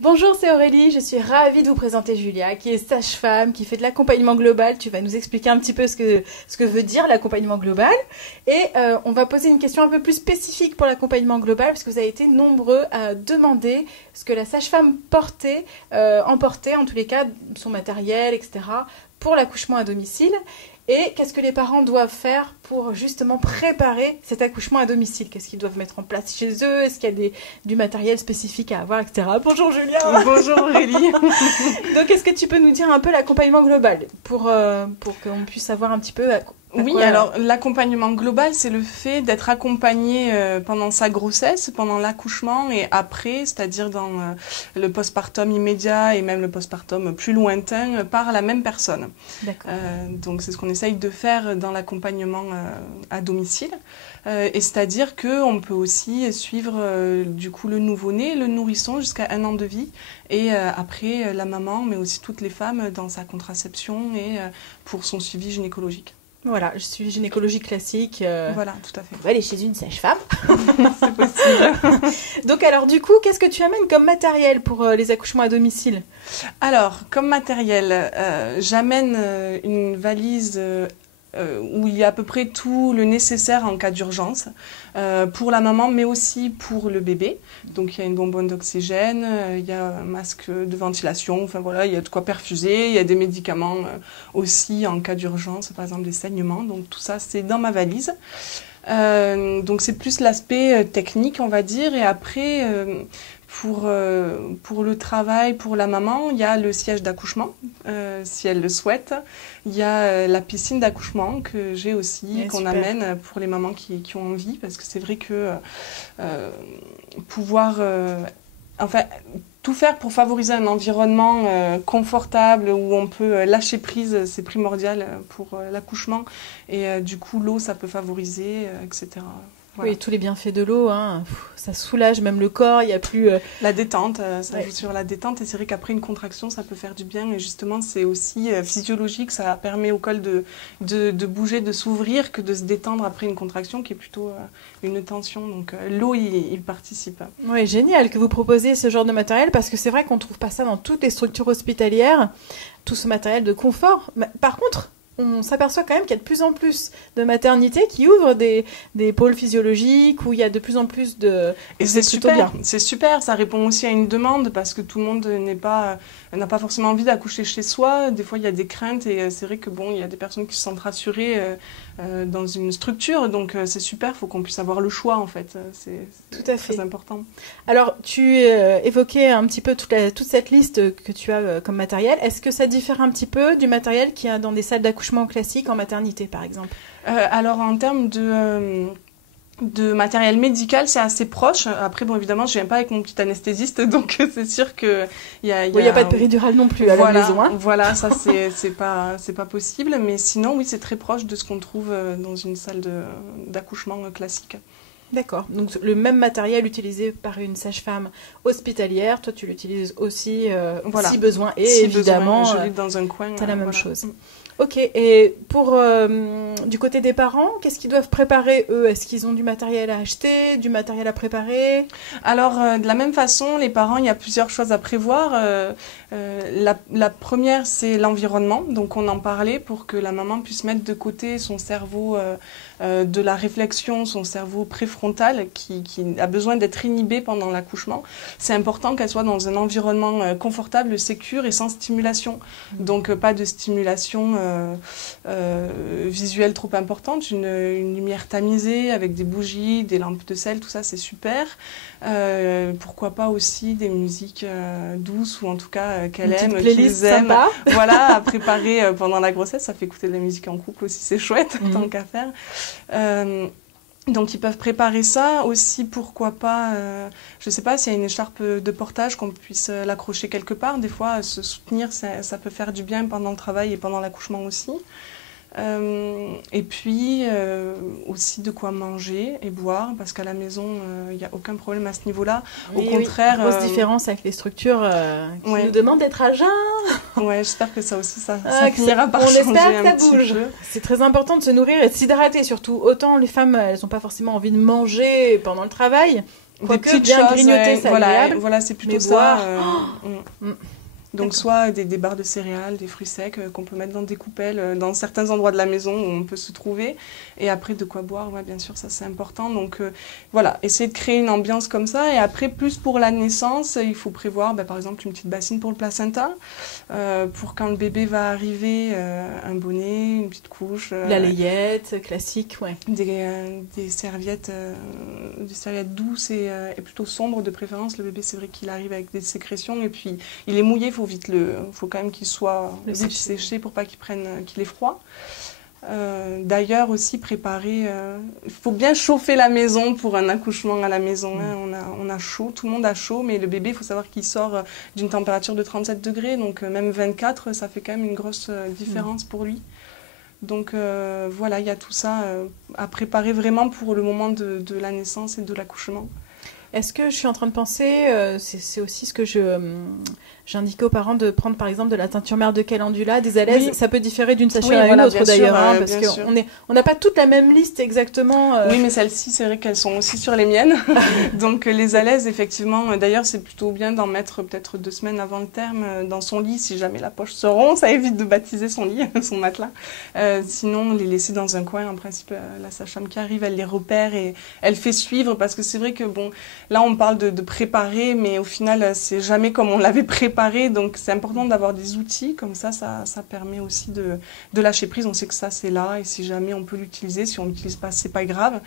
Bonjour, c'est Aurélie, je suis ravie de vous présenter Julia, qui est sage-femme, qui fait de l'accompagnement global. Tu vas nous expliquer un petit peu ce que veut dire l'accompagnement global. Et on va poser une question un peu plus spécifique pour l'accompagnement global, parce que vous avez été nombreux à demander ce que la sage-femme emportait, en tous les cas, son matériel, etc., pour l'accouchement à domicile. Et qu'est-ce que les parents doivent faire pour justement préparer cet accouchement à domicile? Qu'est-ce qu'ils doivent mettre en place chez eux? Est-ce qu'il y a du matériel spécifique à avoir, etc. Bonjour Julia. Bonjour Aurélie. Donc est-ce que tu peux nous dire un peu l'accompagnement global pour qu'on puisse savoir un petit peu Oui, alors l'accompagnement global, c'est le fait d'être accompagné pendant sa grossesse, pendant l'accouchement et après, c'est-à-dire dans le postpartum immédiat et même le postpartum plus lointain par la même personne. D'accord. Donc c'est ce qu'on essaye de faire dans l'accompagnement à domicile. Et c'est-à-dire qu'on peut aussi suivre du coup le nouveau-né, le nourrisson jusqu'à 1 an de vie et après la maman, mais aussi toutes les femmes dans sa contraception et pour son suivi gynécologique. Voilà, je suis gynécologie classique. Voilà, tout à fait. On va aller chez une sage-femme. C'est possible. Donc alors du coup, qu'est-ce que tu amènes comme matériel pour les accouchements à domicile? Alors, comme matériel, j'amène une valise où il y a à peu près tout le nécessaire en cas d'urgence pour la maman, mais aussi pour le bébé. Donc il y a une bonbonne d'oxygène, il y a un masque de ventilation, enfin voilà, il y a de quoi perfuser, il y a des médicaments aussi en cas d'urgence, par exemple des saignements. Donc tout ça, c'est dans ma valise. Donc c'est plus l'aspect technique, on va dire, et après... Pour le travail, pour la maman, il y a le siège d'accouchement, si elle le souhaite. Il y a la piscine d'accouchement que j'ai aussi, qu'on amène pour les mamans qui ont envie, parce que c'est vrai que pouvoir... enfin, tout faire pour favoriser un environnement confortable où on peut lâcher prise, c'est primordial pour l'accouchement. Et du coup, l'eau, ça peut favoriser, etc. Voilà. Oui, tous les bienfaits de l'eau, hein. Ça soulage même le corps, il n'y a plus... La détente, ça joue sur la détente et c'est vrai qu'après une contraction, ça peut faire du bien et justement, c'est aussi physiologique, ça permet au col de bouger, de s'ouvrir que de se détendre après une contraction qui est plutôt une tension. Donc l'eau, il participe. Oui, génial que vous proposiez ce genre de matériel parce que c'est vrai qu'on ne trouve pas ça dans toutes les structures hospitalières, tout ce matériel de confort. Par contre... on s'aperçoit quand même qu'il y a de plus en plus de maternités qui ouvrent des pôles physiologiques où il y a de plus en plus de... Et c'est super, c'est super, ça répond aussi à une demande parce que tout le monde n'a pas forcément envie d'accoucher chez soi. Des fois, il y a des craintes et c'est vrai que bon, il y a des personnes qui se sentent rassurées dans une structure. Donc, c'est super, il faut qu'on puisse avoir le choix en fait. C'est tout à fait très important. Alors, tu évoquais un petit peu toute cette liste que tu as comme matériel. Est-ce que ça diffère un petit peu du matériel qu'il y a dans des salles d'accouchement classique en maternité, par exemple? Alors, en termes de matériel médical, c'est assez proche. Après, bon, évidemment, je viens pas avec mon petit anesthésiste, donc c'est sûr que il y a pas de péridurale non plus à la maison. Hein. Voilà, ça c'est pas possible, mais sinon, oui, c'est très proche de ce qu'on trouve dans une salle d'accouchement classique. D'accord. Donc le même matériel utilisé par une sage-femme hospitalière, toi tu l'utilises aussi voilà. si besoin. Et si évidemment, besoin, je vis dans un coin. Tu as la même chose. Ok, et pour du côté des parents, qu'est-ce qu'ils doivent préparer eux? Est-ce qu'ils ont du matériel à acheter, du matériel à préparer? Alors, de la même façon, les parents, il y a plusieurs choses à prévoir. La première, c'est l'environnement. Donc, on en parlait pour que la maman puisse mettre de côté son cerveau de la réflexion, son cerveau préfrontal qui a besoin d'être inhibé pendant l'accouchement. C'est important qu'elle soit dans un environnement confortable, sécure et sans stimulation. Donc, pas de stimulation visuelle trop importante, une lumière tamisée avec des bougies, des lampes de sel, tout ça c'est super. Pourquoi pas aussi des musiques douces ou en tout cas qu'elle aime, qu'ils aiment. Voilà, à préparer pendant la grossesse, ça fait écouter de la musique en couple aussi, c'est chouette, tant qu'à faire. Donc ils peuvent préparer ça aussi, pourquoi pas, je sais pas s'il y a une écharpe de portage qu'on puisse l'accrocher quelque part, des fois se soutenir ça peut faire du bien pendant le travail et pendant l'accouchement aussi. Et puis aussi de quoi manger et boire parce qu'à la maison il n'y a aucun problème à ce niveau-là. Au contraire, grosse différence avec les structures qui nous demandent d'être à jeun. Ouais, j'espère que ça aussi ça finira par changer. On espère que ça bouge. Peu. C'est très important de se nourrir et de s'hydrater surtout. Autant les femmes elles n'ont pas forcément envie de manger pendant le travail. Quoique bien grignoter, c'est agréable. Voilà, c'est plutôt mais ça. boire, Donc soit des barres de céréales, des fruits secs qu'on peut mettre dans des coupelles dans certains endroits de la maison où on peut se trouver. Et après, de quoi boire, ouais, bien sûr, ça c'est important. Donc voilà, essayer de créer une ambiance comme ça. Et après, plus pour la naissance, il faut prévoir par exemple une petite bassine pour le placenta. Pour quand le bébé va arriver, un bonnet, une petite couche. La layette, classique, ouais. Des serviettes douces et plutôt sombres de préférence. Le bébé, c'est vrai qu'il arrive avec des sécrétions et puis il est mouillé, faut quand même qu'il soit vite séché pour pas qu'il ait froid. D'ailleurs aussi préparer, il faut bien chauffer la maison pour un accouchement à la maison. On a chaud, tout le monde a chaud, mais le bébé, il faut savoir qu'il sort d'une température de 37 degrés, donc même 24, ça fait quand même une grosse différence pour lui. Donc voilà, il y a tout ça à préparer vraiment pour le moment de la naissance et de l'accouchement. Est-ce que je suis en train de penser, c'est aussi ce que j'indiquais aux parents de prendre par exemple de la teinture mère de calendula, des alaises, oui. Ça peut différer d'une sage-femme à une autre d'ailleurs, parce qu'on n'a pas toute la même liste exactement. Oui, mais celles-ci, c'est vrai qu'elles sont aussi sur les miennes. Donc les alaises, effectivement, d'ailleurs c'est plutôt bien d'en mettre peut-être 2 semaines avant le terme dans son lit, si jamais la poche se rompt, ça évite de baptiser son lit, son matelas. Sinon, les laisser dans un coin, en principe, la sage-femme qui arrive, elle les repère et elle fait suivre, parce que c'est vrai que bon, là on parle de préparer, mais au final c'est jamais comme on l'avait préparé, donc c'est important d'avoir des outils, comme ça permet aussi de lâcher prise, on sait que ça c'est là, et si jamais on peut l'utiliser, si on ne l'utilise pas c'est pas grave,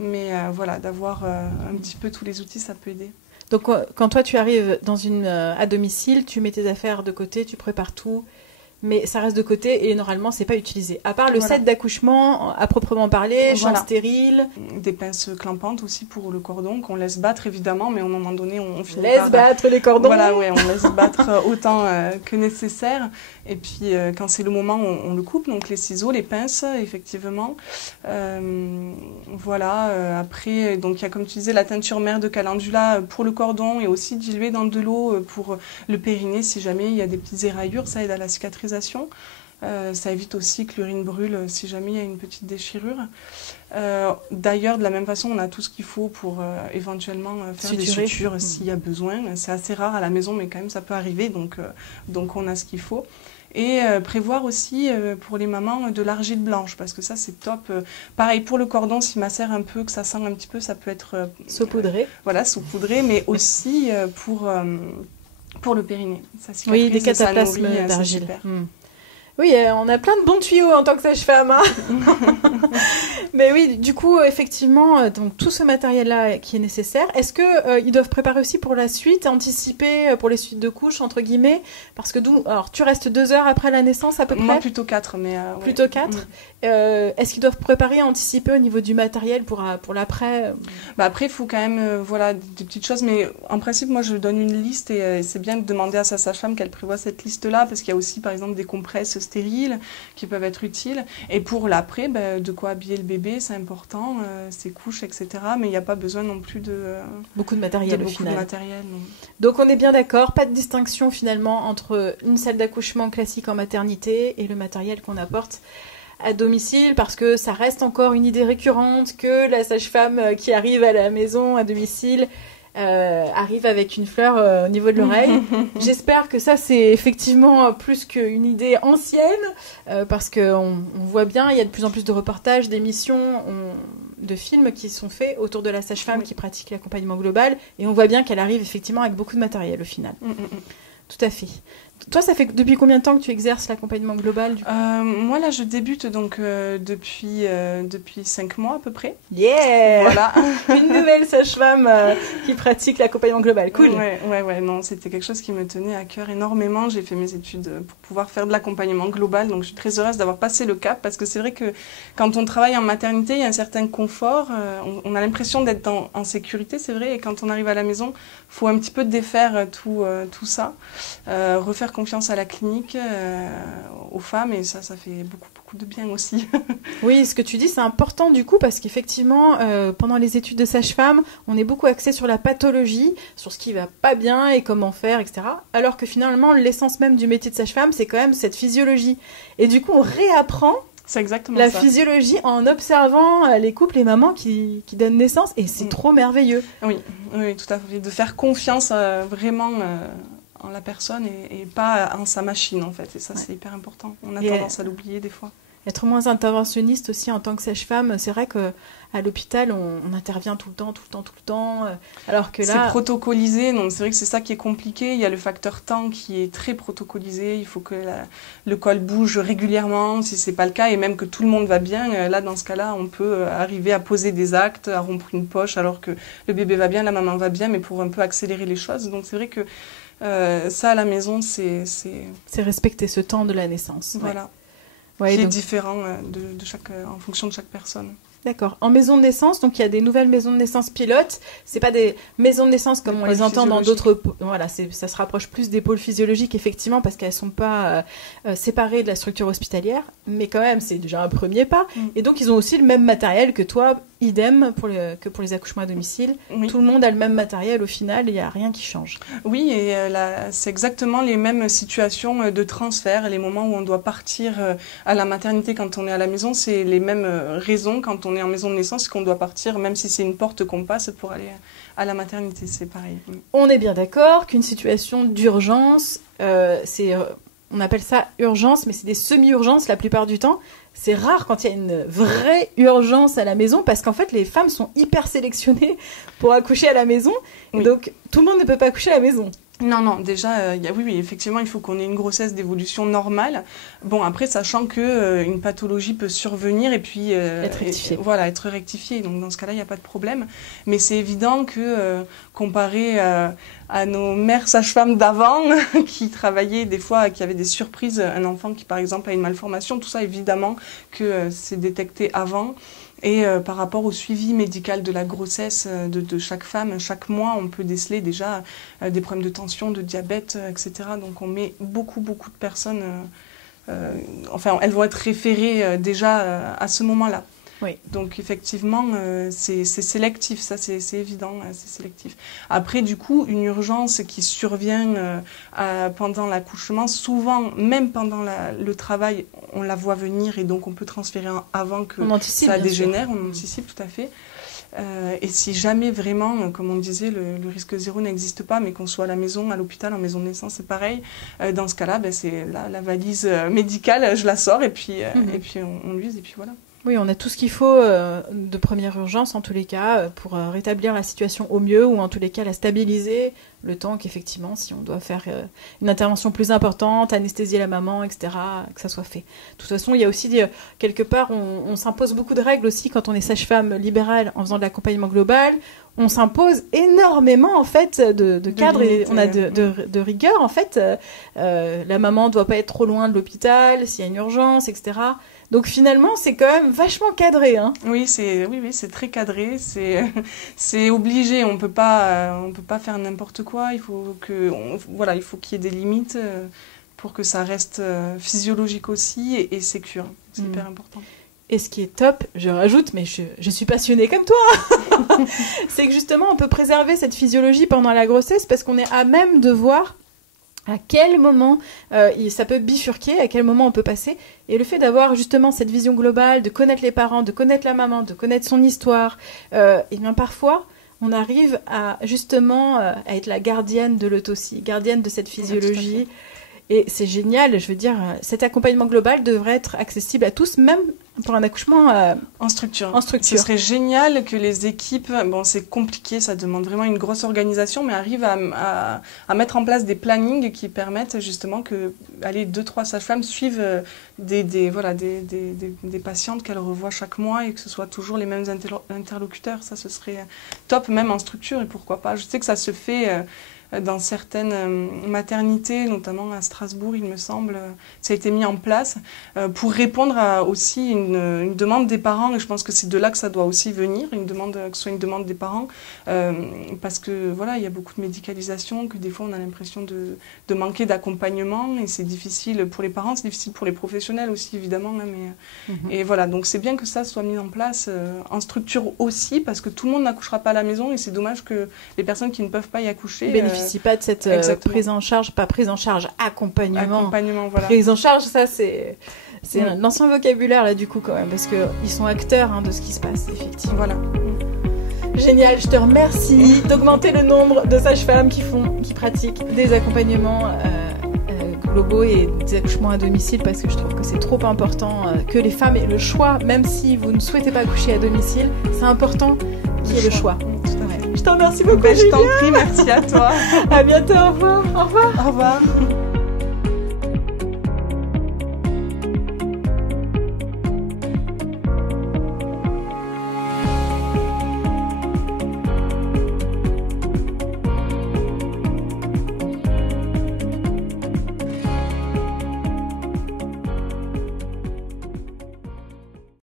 mais voilà, d'avoir un petit peu tous les outils, ça peut aider. Donc quand toi tu arrives à domicile, tu mets tes affaires de côté, tu prépares tout, mais ça reste de côté et normalement c'est pas utilisé. À part le set d'accouchement à proprement parler, chambre stérile. Des pinces clampantes aussi pour le cordon qu'on laisse battre évidemment, mais à un moment donné on finit par... battre les cordons. Voilà, ouais, on laisse battre autant que nécessaire. Et puis quand c'est le moment, on le coupe, donc les ciseaux, les pinces, effectivement. Voilà, après, donc il y a comme tu disais la teinture mère de calendula pour le cordon et aussi diluée dans de l'eau pour le périnée si jamais il y a des petites éraillures, ça aide à la cicatrisation. Ça évite aussi que l'urine brûle si jamais il y a une petite déchirure. D'ailleurs, de la même façon, on a tout ce qu'il faut pour éventuellement faire des sutures s'il y a besoin. C'est assez rare à la maison, mais quand même ça peut arriver, donc on a ce qu'il faut. Et prévoir aussi pour les mamans de l'argile blanche, parce que ça c'est top. Pareil pour le cordon, s'il macère un peu, que ça sent un petit peu, ça peut être... saupoudré. Voilà, saupoudré, mais aussi pour le périnée. Ça oui, des cataplasmes d'argile. Oui, on a plein de bons tuyaux en tant que sage-femme. Hein. Mais oui, du coup, effectivement, donc tout ce matériel-là qui est nécessaire. Est-ce que ils doivent préparer aussi pour la suite, anticiper pour les suites de couches, entre guillemets, parce que alors tu restes 2 heures après la naissance à peu près. Moi, plutôt 4, mais plutôt 4. Est-ce qu'ils doivent préparer, anticiper au niveau du matériel pour l'après? Après, il faut quand même, voilà, des petites choses, mais en principe, moi, je donne une liste et c'est bien de demander à sa sage-femme qu'elle prévoit cette liste-là, parce qu'il y a aussi, par exemple, des compresses stériles qui peuvent être utiles. Et pour l'après, de quoi habiller le bébé, c'est important, ses couches, etc. Mais il n'y a pas besoin non plus de... beaucoup de matériel au final. Non. Donc on est bien d'accord, pas de distinction finalement entre une salle d'accouchement classique en maternité et le matériel qu'on apporte à domicile, parce que ça reste encore une idée récurrente que la sage-femme qui arrive à la maison à domicile arrive avec une fleur au niveau de l'oreille. J'espère que ça c'est effectivement plus qu'une idée ancienne, parce qu'on voit bien, il y a de plus en plus de reportages, d'émissions, de films qui sont faits autour de la sage-femme qui pratique l'accompagnement global, et on voit bien qu'elle arrive effectivement avec beaucoup de matériel au final. Tout à fait. Toi, ça fait depuis combien de temps que tu exerces l'accompagnement global du coup ? Moi, là, je débute donc depuis 5 mois à peu près. Yeah. Voilà. Une nouvelle sage-femme qui pratique l'accompagnement global. Cool. Ouais. Non, c'était quelque chose qui me tenait à cœur énormément. J'ai fait mes études pour pouvoir faire de l'accompagnement global. Donc, je suis très heureuse d'avoir passé le cap, parce que c'est vrai que quand on travaille en maternité, il y a un certain confort. On a l'impression d'être en sécurité, c'est vrai. Et quand on arrive à la maison, il faut un petit peu défaire tout ça. Refaire confiance à la clinique, aux femmes, et ça fait beaucoup de bien aussi. Oui, ce que tu dis, c'est important du coup, parce qu'effectivement, pendant les études de sage-femme, on est beaucoup axé sur la pathologie, sur ce qui va pas bien et comment faire, etc. Alors que finalement, l'essence même du métier de sage-femme, c'est quand même cette physiologie. Et du coup, on réapprend C'est exactement la ça. physiologie en observant les couples, les mamans qui donnent naissance, et c'est trop merveilleux. Oui, oui, tout à fait. De faire confiance vraiment en la personne et pas en sa machine, en fait. Et ça, c'est hyper important. On a tendance à l'oublier des fois. Être moins interventionniste aussi en tant que sage-femme, c'est vrai qu'à l'hôpital, on intervient tout le temps, alors que là... C'est protocolisé, donc c'est vrai que c'est ça qui est compliqué. Il y a le facteur temps qui est très protocolisé. Il faut que le col bouge régulièrement, si c'est pas le cas, et même que tout le monde va bien. Là, dans ce cas-là, on peut arriver à poser des actes, à rompre une poche, alors que le bébé va bien, la maman va bien, mais pour un peu accélérer les choses. Donc c'est vrai que ça, à la maison, c'est respecter ce temps de la naissance. Voilà. Ouais, qui est différent en fonction de chaque personne. D'accord. En maison de naissance, donc il y a des nouvelles maisons de naissance pilotes. C'est pas des maisons de naissance comme on les entend dans d'autres. Voilà, ça se rapproche plus des pôles physiologiques effectivement parce qu'elles sont pas séparées de la structure hospitalière, mais quand même c'est déjà un premier pas. Et donc ils ont aussi le même matériel que toi, idem que pour les accouchements à domicile. Oui. Tout le monde a le même matériel au final, il y a rien qui change. Oui, et c'est exactement les mêmes situations de transfert, les moments où on doit partir à la maternité quand on est à la maison, c'est les mêmes raisons quand on est en maison de naissance qu'on doit partir, même si c'est une porte qu'on passe pour aller à la maternité, c'est pareil. On est bien d'accord qu'une situation d'urgence, on appelle ça urgence, mais c'est des semi-urgences la plupart du temps. C'est rare quand il y a une vraie urgence à la maison, parce qu'en fait, les femmes sont hyper sélectionnées pour accoucher à la maison, oui. Donc tout le monde ne peut pas accoucher à la maison. Non, déjà, oui, effectivement, il faut qu'on ait une grossesse d'évolution normale. Bon, après, sachant que une pathologie peut survenir et puis être rectifiée. Être rectifiée. Donc, dans ce cas-là, il n'y a pas de problème. Mais c'est évident que, comparé à nos mères sages-femmes d'avant, qui travaillaient des fois, qui avaient des surprises, un enfant qui, par exemple, a une malformation, tout ça, évidemment, que c'est détecté avant. Et par rapport au suivi médical de la grossesse de chaque femme, chaque mois, on peut déceler déjà des problèmes de tension, de diabète, etc. Donc on met beaucoup de personnes, elles vont être référées déjà à ce moment-là. Oui. Donc effectivement, c'est sélectif, ça c'est évident, c'est sélectif. Après du coup, une urgence qui survient pendant l'accouchement, souvent, même pendant le travail, on la voit venir et donc on peut transférer avant que ça dégénère, on anticipe tout à fait. Et si jamais vraiment, comme on disait, le risque zéro n'existe pas, mais qu'on soit à la maison, à l'hôpital, en maison de naissance, c'est pareil. Dans ce cas-là, c'est la valise médicale, je la sors et puis on l'use et puis voilà. Oui, on a tout ce qu'il faut de première urgence, en tous les cas, pour rétablir la situation au mieux, ou en tous les cas la stabiliser, le temps qu'effectivement, si on doit faire une intervention plus importante, anesthésier la maman, etc., que ça soit fait. De toute façon, il y a aussi, quelque part, on s'impose beaucoup de règles aussi quand on est sage-femme libérale en faisant de l'accompagnement global. On s'impose énormément, en fait, de cadres, et on a de rigueur, en fait. La maman ne doit pas être trop loin de l'hôpital, s'il y a une urgence, etc., donc finalement, c'est quand même vachement cadré, hein. Oui, c'est très cadré, c'est obligé, on peut pas faire n'importe quoi, il faut qu'il y ait des limites pour que ça reste physiologique aussi et sécure. C'est hyper important. Et ce qui est top, je rajoute, mais je suis passionnée comme toi, c'est que justement, on peut préserver cette physiologie pendant la grossesse parce qu'on est à même de voir à quel moment ça peut bifurquer, à quel moment on peut passer. Et le fait d'avoir justement cette vision globale, de connaître les parents, de connaître la maman, de connaître son histoire, et bien parfois, on arrive à justement à être la gardienne de l'autocie, gardienne de cette physiologie. Et c'est génial, je veux dire, cet accompagnement global devrait être accessible à tous, même pour un accouchement en structure. Ce serait génial que les équipes, bon c'est compliqué, ça demande vraiment une grosse organisation, mais arrivent à mettre en place des plannings qui permettent justement que 2-3 sages-femmes suivent des patientes qu'elles revoient chaque mois et que ce soit toujours les mêmes interlocuteurs. Ça, ce serait top, même en structure, et pourquoi pas. Je sais que ça se fait dans certaines maternités, notamment à Strasbourg, il me semble, ça a été mis en place pour répondre à aussi une demande des parents, et je pense que c'est de là que ça doit aussi venir, que ce soit une demande des parents, parce que voilà, il y a beaucoup de médicalisation, que des fois on a l'impression de manquer d'accompagnement, et c'est difficile pour les parents, c'est difficile pour les professionnels aussi, évidemment, hein, et voilà, donc c'est bien que ça soit mis en place en structure aussi, parce que tout le monde n'accouchera pas à la maison, et c'est dommage que les personnes qui ne peuvent pas y accoucher pas de cette prise en charge, accompagnement. Voilà. Prise en charge, ça c'est C'est l'ancien vocabulaire là du coup quand même, parce qu'ils sont acteurs de ce qui se passe effectivement. Voilà. Génial, je te remercie d'augmenter le nombre de sages-femmes qui pratiquent des accompagnements globaux et des accouchements à domicile, parce que je trouve que c'est trop important que les femmes aient le choix, même si vous ne souhaitez pas accoucher à domicile, c'est important qu'il y ait le choix. Tout à fait. Je t'en remercie beaucoup. Je t'en prie, merci à toi. À bientôt, au revoir. Au revoir. Au revoir.